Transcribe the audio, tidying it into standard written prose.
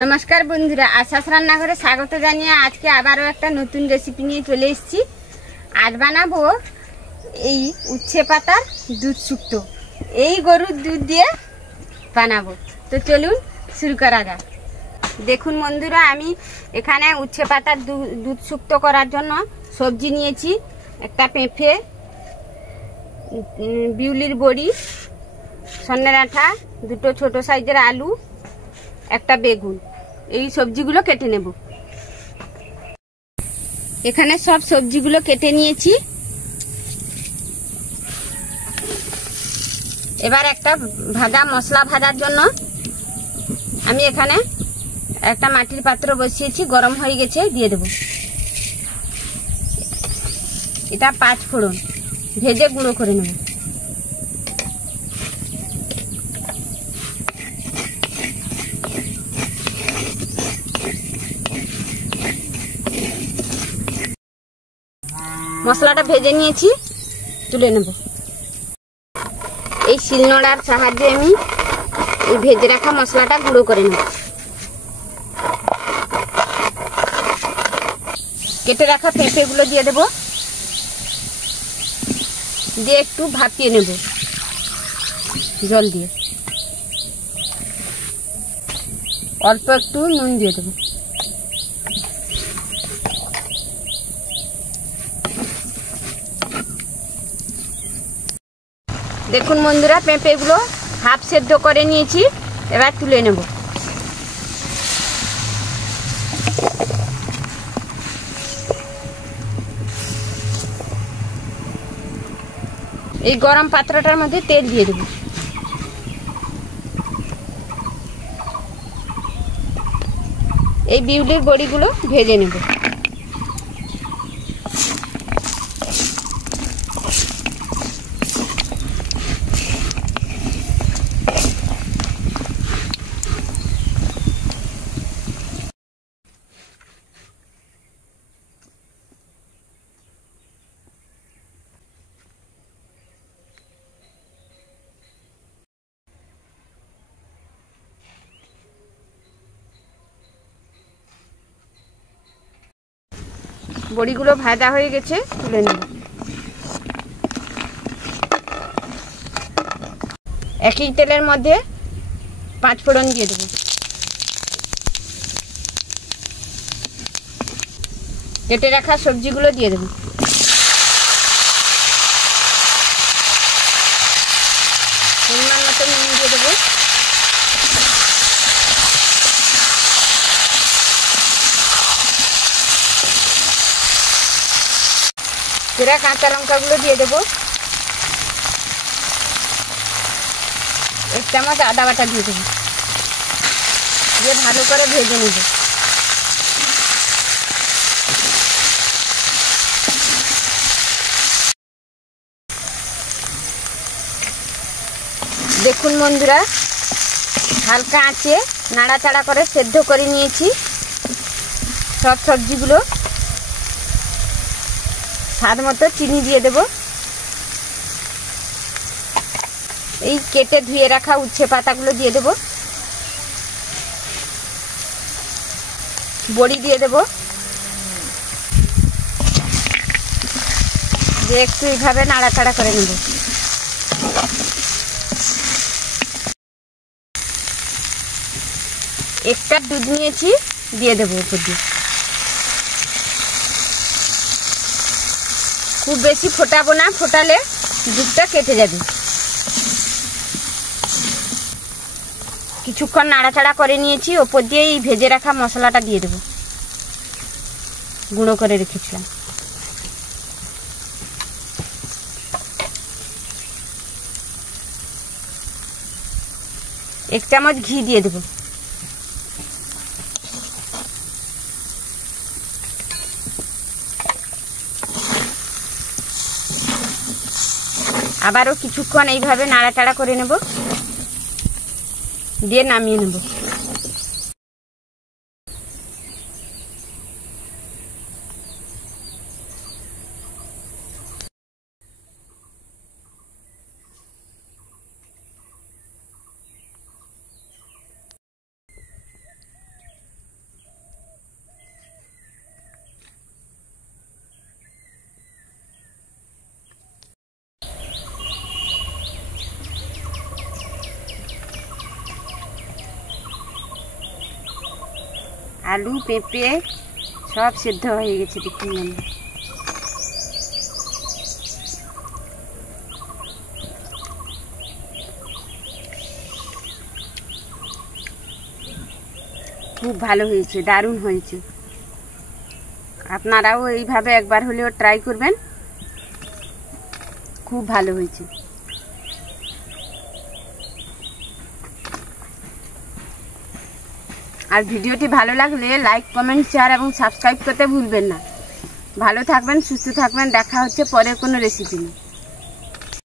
नमस्कार बंधुरा आशास रान्नाघरे स्वागत जानिए आज के आबारो एक नतून रेसिपि निये चले एसेछि। आज बानाबो এই উচ্ছে পাতার দুধ শুক্তো। এই গরুর দুধ দিয়ে বানাবো। তো চলুন শুরু করা যাক। দেখুন বন্ধুরা আমি এখানে উচ্ছে পাতার দুধ শুক্তো করার জন্য সবজি নিয়েছি। একটা পেঁপে, বিউলির বড়ি, সন্নের আঠা, দুটো ছোট সাইজের আলু, একটা বেগুন। এই সবজিগুলো কেটে নেব। এখানে সব সবজিগুলো কেটে নিয়েছি। এবার একটা ভাজা মশলা ভাজার জন্য আমি এখানে একটা মাটির পাত্র বসিয়েছি, গরম হয়ে গেছে, দিয়ে দেব। এটা 5 ফোড়ন ভেজে গুঁড়ো করে নেব। মশলাটা ভেজে নিয়েছি, তুলে নেব। এই শিলনোড়ার সাহায্যে আমি এই ভেজে রাখা মশলাটা গুঁড়ো করে নেব। কেটে রাখা পেঁপেগুলো দিয়ে দেব, দিয়ে একটু ভাপিয়ে নেব জল দিয়ে। অল্প একটু নুন দিয়ে দেব। দেখুন বন্ধুরা পেঁপেগুলো হাফ সেদ্ধ করে নিয়েছি, এবার তুলে নেব। এই গরম পাত্রটার মধ্যে তেল দিয়ে দেব। এই বিউলির বড়িগুলো ভেজে নেব। বড়িগুলো ভাজা হয়ে গেছে, তুলে নেব। একই তেলের মধ্যে 5 ফোড়ন দিয়ে দেব। কেটে রাখা সবজিগুলো দিয়ে দেব। পরিমাণ মতো নুন দিয়ে দেব। চেরা কাঁচা লঙ্কাগুলো দিয়ে দেব। 1 চামচ আদা বাটা দিয়ে দেব, দিয়ে ভালো করে ভেজে নেব। দেখুন বন্ধুরা হালকা আঁচে নাড়াচাড়া করে সেদ্ধ করে নিয়েছি সব সবজিগুলো। স্বাদ মতো চিনি দিয়ে দেব। এই কেটে ধুয়ে রাখা উচ্ছে পাতাগুলো দিয়ে দেব। বড়ি দিয়ে দেব, দিয়ে একটু এইভাবে নাড়াচাড়া করে নেব। একটা দুধ নিয়েছি, দিয়ে দেবো উপর দিয়ে। খুব বেশি ফোটাবো না, ফোটালে দুধটা কেটে যাবে। কিছুক্ষণ নাড়াচাড়া করে নিয়েছি, ওপর দিয়ে এই ভেজে রাখা মশলাটা দিয়ে দেবো, গুঁড়ো করে রেখেছিলাম। এক চামচ ঘি দিয়ে দেবো। আবারও কিছুক্ষণ এইভাবে নাড়াচাড়া করে নেব, দিয়ে নামিয়ে নেব। আলু পেঁপে সব সেদ্ধ হয়ে গেছে দেখুন। খুব ভালো হয়েছে, দারুণ হয়েছে। আপনারাও এইভাবে একবার হলেও ট্রাই করবেন, খুব ভালো হয়েছে। আর ভিডিওটি ভালো লাগলে লাইক কমেন্ট শেয়ার এবং সাবস্ক্রাইব করতে ভুলবেন না। ভালো থাকবেন, সুস্থ থাকবেন। দেখা হচ্ছে পরের কোনো রেসিপি নিয়ে।